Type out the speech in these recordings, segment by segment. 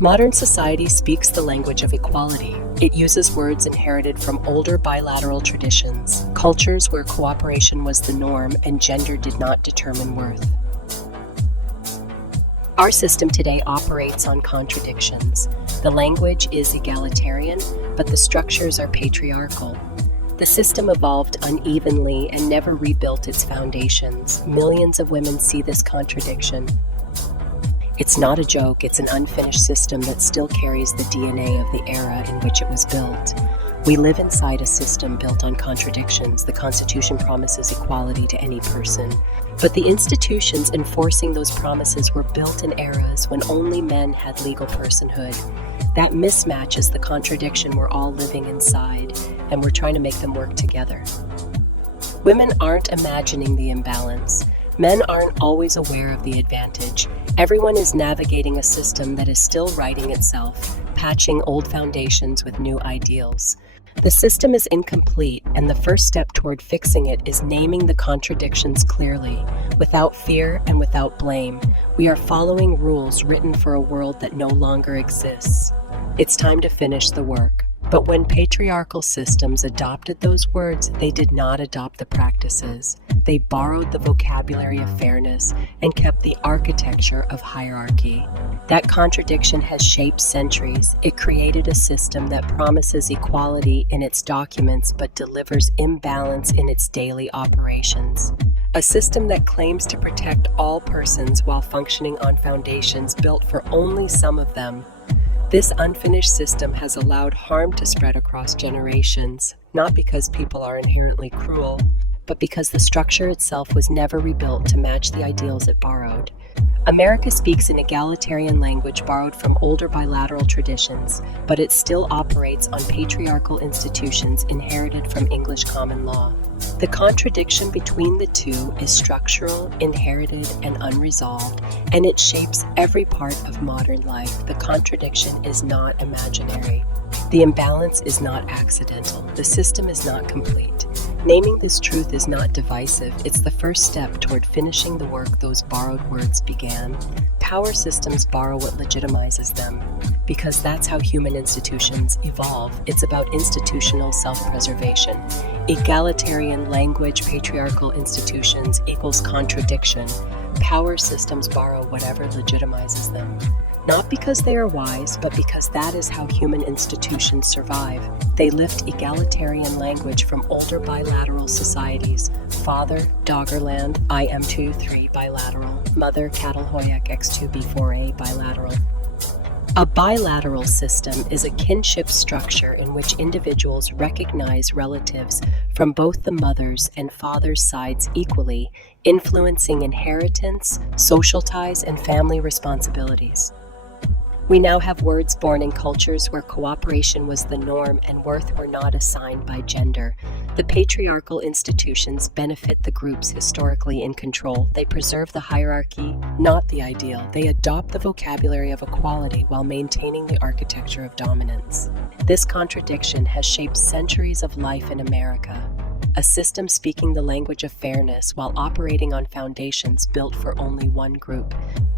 Modern society speaks the language of equality. It uses words inherited from older bilateral traditions, cultures where cooperation was the norm and gender did not determine worth. Our system today operates on contradictions. The language is egalitarian, but the structures are patriarchal. The system evolved unevenly and never rebuilt its foundations. Millions of women see this contradiction. It's not a joke, it's an unfinished system that still carries the DNA of the era in which it was built. We live inside a system built on contradictions. The Constitution promises equality to any person, but the institutions enforcing those promises were built in eras when only men had legal personhood. That mismatch is the contradiction we're all living inside, and we're trying to make them work together. Women aren't imagining the imbalance. Men aren't always aware of the advantage. Everyone is navigating a system that is still righting itself, patching old foundations with new ideals. The system is incomplete, and the first step toward fixing it is naming the contradictions clearly, without fear and without blame. We are following rules written for a world that no longer exists. It's time to finish the work. But when patriarchal systems adopted those words, they did not adopt the practices. They borrowed the vocabulary of fairness and kept the architecture of hierarchy. That contradiction has shaped centuries. It created a system that promises equality in its documents but delivers imbalance in its daily operations. A system that claims to protect all persons while functioning on foundations built for only some of them. This unfinished system has allowed harm to spread across generations, not because people are inherently cruel, but because the structure itself was never rebuilt to match the ideals it borrowed. America speaks an egalitarian language borrowed from older bilateral traditions, but it still operates on patriarchal institutions inherited from English common law. The contradiction between the two is structural, inherited, and unresolved, and it shapes every part of modern life. The contradiction is not imaginary. The imbalance is not accidental. The system is not complete. Naming this truth is not divisive. It's the first step toward finishing the work those borrowed words began. Power systems borrow what legitimizes them, because that's how human institutions evolve. It's about institutional self-preservation. Egalitarian language, patriarchal institutions equals contradiction. Power systems borrow whatever legitimizes them. Not because they are wise, but because that is how human institutions survive. They lift egalitarian language from older bilateral societies. Father, Doggerland, IM2-3 bilateral. Mother, Catalhoyuk X2B4A bilateral. A bilateral system is a kinship structure in which individuals recognize relatives from both the mother's and father's sides equally, influencing inheritance, social ties, and family responsibilities. We now have words born in cultures where cooperation was the norm and worth were not assigned by gender. The patriarchal institutions benefit the groups historically in control. They preserve the hierarchy, not the ideal. They adopt the vocabulary of equality while maintaining the architecture of dominance. This contradiction has shaped centuries of life in America. A system speaking the language of fairness while operating on foundations built for only one group.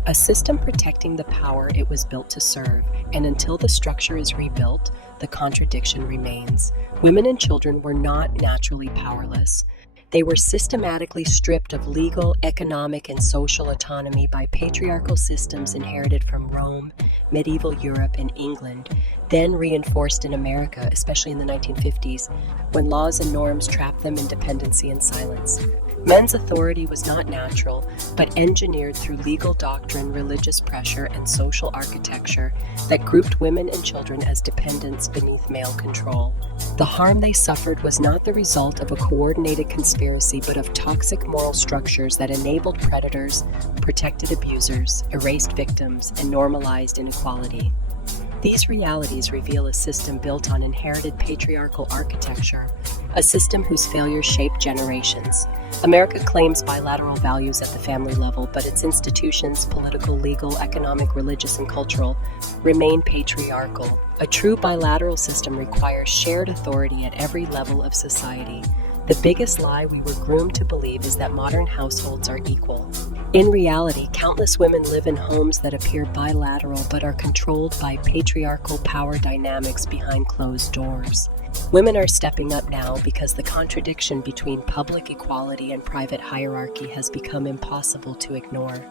A system protecting the power it was built to serve, and until the structure is rebuilt, the contradiction remains. Women and children were not naturally powerless. They were systematically stripped of legal, economic, and social autonomy by patriarchal systems inherited from Rome, medieval Europe, and England, then reinforced in America, especially in the 1950s, when laws and norms trapped them in dependency and silence. Men's authority was not natural, but engineered through legal doctrine, religious pressure, and social architecture that grouped women and children as dependents beneath male control. The harm they suffered was not the result of a coordinated conspiracy, but of toxic moral structures that enabled predators, protected abusers, erased victims, and normalized inequality. These realities reveal a system built on inherited patriarchal architecture, a system whose failures shape generations. America claims bilateral values at the family level, but its institutions, political, legal, economic, religious, and cultural, remain patriarchal. A true bilateral system requires shared authority at every level of society. The biggest lie we were groomed to believe is that modern households are equal. In reality, countless women live in homes that appear bilateral but are controlled by patriarchal power dynamics behind closed doors. Women are stepping up now because the contradiction between public equality and private hierarchy has become impossible to ignore.